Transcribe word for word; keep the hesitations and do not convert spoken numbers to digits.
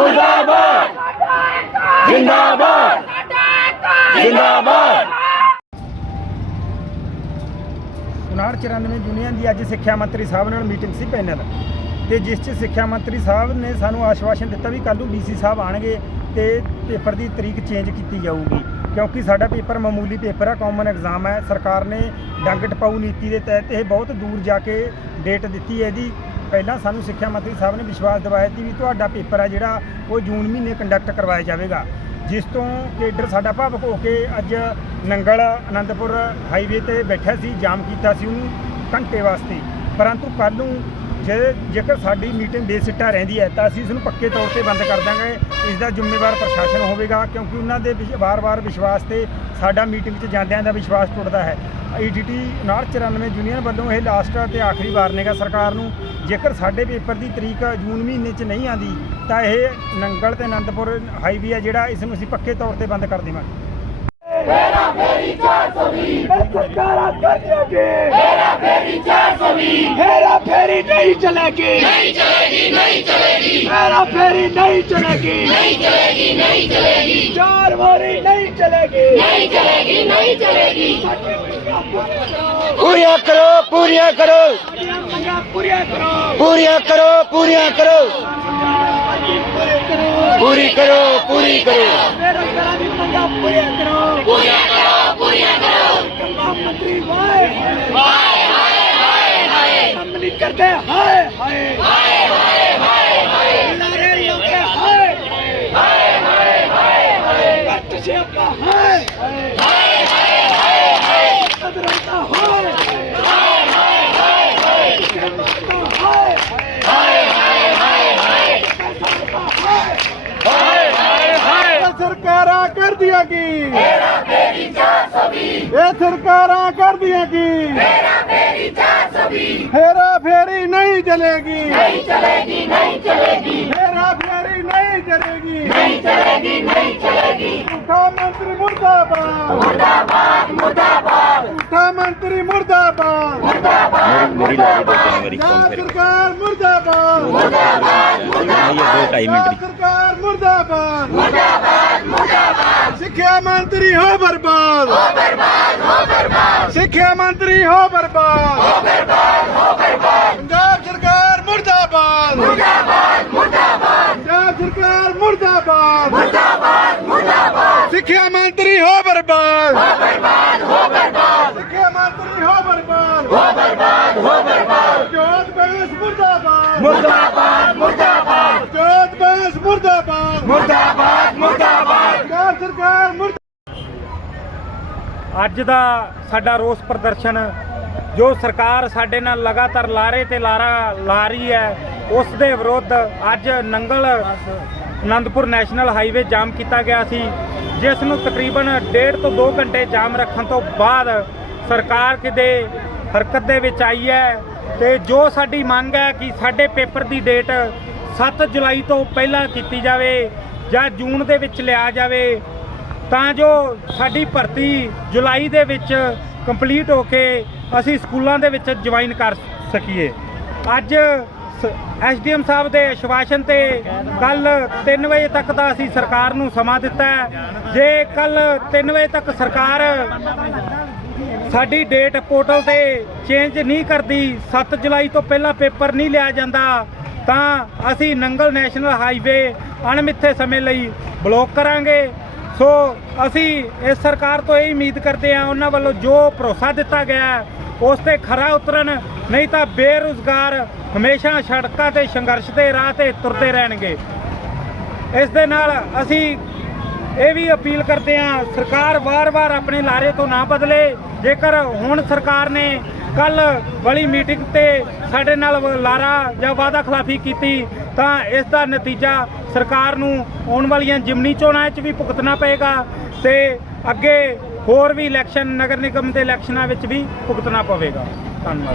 मुर्दाबाद जिंदाबाद जिंदाबाद। उनाहठ चौरानवे यूनियन की अज सिक्ख्या मंत्री साहब नाल मीटिंग सी पैनल ते जिस च सिक्ख्या मंत्री साहब ने सानू आश्वासन दिता भी कल डी सी साहब आएंगे तो पेपर की तरीक चेंज की जाऊगी क्योंकि साडा पेपर मामूली पेपर है, कॉमन एग्जाम है। सरकार ने डंग टपाऊ नीति के तहत ये बहुत दूर जाके डेट दी है। यदि पहला सानू सिक्ख्या मंत्री साहब ने विश्वास दिवाया कि भी तुहाडा पेपर है जिहड़ा वो जून महीने कंडक्ट करवाया जाएगा, जिस तो केडर साडा भावुक होके अज नंगल आनंदपुर हाईवे ते बैठा सी, जाम कीता सी उन्होंने घंटे वास्ते। परंतु कल नूं जे जेकर साडी मीटिंग बेसिट्टा रहिंदी है तो असीं इसनूं पक्के तौर पर बंद कर देंगे। इसका जिम्मेवार प्रशासन होगा क्योंकि उन्होंने बार बार विश्वास से साडा मीटिंग च जांदियां दा विश्वास टुटदा है। ई डी टी उनाहठ चौरानवे यूनियन वालों यह लास्ट ते आखिरी वार्निंग है सरकार नूं, जेकर साडे पेपर की तरीक जून महीने च नहीं आती तो यह नंगल ते आनंदपुर हाईवे है जिहड़ा इसनूं असीं पक्के तौर पर बंद कर देवांगे। हेरा फेरी चार सौ बीस सरकारा कर दोगे, हेरा फेरी चार सौ बीस हेरा फेरी नहीं चलेगी नहीं चलेगी नहीं चलेगी हेरा फेरी नहीं चलेगी नहीं चलेगी नहीं चलेगी चार वारी नहीं चलेगी नहीं चलेगी नहीं चलेगी। पूरिया करो पूरिया करो पूरिया करो पूरिया करो पूरिया करो पूरी करो पूरी करो पूरिया करो पूरिया करो पूरिया करो। मंत्री हाय हाय हाय हाय हम नहीं करते हाय हाय हाय हाय हाय हाय नारे लगे हाय हाय हाय हाय हाय कट से का हाय हाय हाय हाय हाय कदरता हाय हाय हाय हाय हाय कदरता हाय हाय हाय हाय हाय हाय हाय हाय सरकारा कर दिया की हेरा फेरी चार सौ बीस ये सरकारा कर दिया की हेरा फेरी चार सौ बीस हेरा फेरी नहीं चलेगी नहीं चलेगी नहीं चलेगी हेरा फेरी नहीं चलेगी नहीं चलेगी नहीं चलेगी। मुख्यमंत्री मुर्दाबाद मुर्दाबाद मुर्दाबाद मुख्यमंत्री मुर्दाबाद मुर्दाबाद मुर्दाबाद सरकार मुर्दाबाद मुर्दाबाद मुर्दाबाद सरकार मुर्दाबाद मुर्दाबाद मुर्दाबाद शिक्षा मंत्री हो बर्बाद हो बर्बाद हो बर्बाद शिक्षा मंत्री हो बर्बाद हो बर्बाद हो बर्बाद पंजाब सरकार मुर्दाबाद मुर्दाबाद मुर्दाबाद पंजाब सरकार मुर्दाबाद मुर्दाबाद मुर्दाबाद शिक्षा मंत्री हो बर्बाद हो बर्बाद हो बर्बाद शिक्षा मंत्री हो बर्बाद हो बर्बाद हो बर्बाद जोत बैंस मुर्दाबाद मुर्दाबाद मुर्दाबाद जोत बैंस मुर्दाबाद मुर्दाबाद मुर्दाबाद पंजाब सरकार मुर्दाबाद। ਅੱਜ ਦਾ ਸਾਡਾ ਰੋਸ ਪ੍ਰਦਰਸ਼ਨ ਜੋ ਸਰਕਾਰ ਸਾਡੇ ਨਾਲ ਲਗਾਤਾਰ ਲਾਰੇ ਤੇ ਲਾਰਾ ਲਾ ਰਹੀ ਹੈ ਉਸ ਦੇ ਵਿਰੁੱਧ ਅੱਜ Nangal Anandpur national highway jam ਕੀਤਾ ਗਿਆ ਸੀ, ਜਿਸ ਨੂੰ ਤਕਰੀਬਨ ਡੇਢ ਤੋਂ ਦੋ ਘੰਟੇ ਜਾਮ ਰੱਖਣ ਤੋਂ ਬਾਅਦ ਸਰਕਾਰ ਕਿਤੇ ਹਰਕਤ ਦੇ ਵਿੱਚ ਆਈ ਹੈ ਤੇ ਜੋ ਸਾਡੀ ਮੰਗ ਹੈ ਕਿ ਸਾਡੇ ਪੇਪਰ ਦੀ ਡੇਟ ਸੱਤ ਜੁਲਾਈ ਤੋਂ ਪਹਿਲਾਂ ਕੀਤੀ ਜਾਵੇ ਜਾਂ ਜੂਨ ਦੇ ਵਿੱਚ ਲਿਆ ਜਾਵੇ ਤਾਂ ਜੋ ਸਾਡੀ ਭਰਤੀ ਜੁਲਾਈ ਦੇ ਵਿੱਚ ਕੰਪਲੀਟ ਹੋ ਕੇ ਅਸੀਂ ਸਕੂਲਾਂ ਦੇ ਵਿੱਚ ਜੁਆਇਨ ਕਰ ਸਕੀਏ। ਅੱਜ ਐਸ ਡੀ ਐਮ ਸਾਹਿਬ ਦੇ ਆਸ਼ਵਾਸਨ ਤੇ ਕੱਲ ਤਿੰਨ ਵਜੇ ਤੱਕ ਦਾ ਅਸੀਂ ਸਰਕਾਰ ਨੂੰ ਸਮਾਂ ਦਿੱਤਾ ਹੈ। ਜੇ ਕੱਲ ਤਿੰਨ ਵਜੇ ਤੱਕ ਸਰਕਾਰ ਸਾਡੀ ਡੇਟ ਪੋਰਟਲ ਤੇ ਚੇਂਜ ਨਹੀਂ ਕਰਦੀ, ਸੱਤ ਜੁਲਾਈ ਤੋਂ ਪਹਿਲਾਂ ਪੇਪਰ ਨਹੀਂ ਲਿਆ ਜਾਂਦਾ, ਤਾਂ ਅਸੀਂ ਨੰਗਲ ਨੈਸ਼ਨਲ ਹਾਈਵੇ ਅਣਮਿੱਥੇ ਸਮੇਂ ਲਈ ਬਲੌਕ ਕਰਾਂਗੇ। ਸੋ ਅਸੀਂ ਇਸ ਸਰਕਾਰ ਤੋਂ ਇਹ ਉਮੀਦ ਕਰਦੇ ਹਾਂ ਉਹਨਾਂ ਵੱਲੋਂ ਜੋ ਭਰੋਸਾ ਦਿੱਤਾ ਗਿਆ ਉਸ ਤੇ ਖਰਾ ਉਤਰਨ, ਨਹੀਂ ਤਾਂ ਬੇਰੁਜ਼ਗਾਰ ਹਮੇਸ਼ਾ ਸੜਕਾਂ ਤੇ ਸੰਘਰਸ਼ ਦੇ ਰਾਹ ਤੇ ਤੁਰਦੇ ਰਹਿਣਗੇ। ਇਸ ਦੇ ਨਾਲ ਅਸੀਂ ਇਹ ਵੀ ਅਪੀਲ ਕਰਦੇ ਹਾਂ ਸਰਕਾਰ ਵਾਰ-ਵਾਰ ਆਪਣੇ ਲਾਰੇ ਤੋਂ ਨਾ ਬਦਲੇ। ਜੇਕਰ ਹੁਣ ਸਰਕਾਰ ਨੇ ਕੱਲ ਵਾਲੀ ਮੀਟਿੰਗ ਤੇ ਸਾਡੇ ਨਾਲ ਲਾਰਾ ਜਾਂ ਵਾਅਦਾ ਖਿਲਾਫੀ ਕੀਤੀ ਤਾਂ ਇਸ ਦਾ ਨਤੀਜਾ ਸਰਕਾਰ ਨੂੰ ਆਉਣ ਵਾਲੀਆਂ ਜਿਮਨੀ ਚੋਣਾਂ 'ਚ ਵੀ ਭੁਗਤਣਾ ਪਏਗਾ ਤੇ ਅੱਗੇ ਹੋਰ ਵੀ ਇਲੈਕਸ਼ਨ ਨਗਰ ਨਿਗਮ ਦੇ ਇਲੈਕਸ਼ਨਾਂ ਵਿੱਚ ਵੀ ਭੁਗਤਣਾ ਪਵੇਗਾ। ਧੰਨਵਾਦ।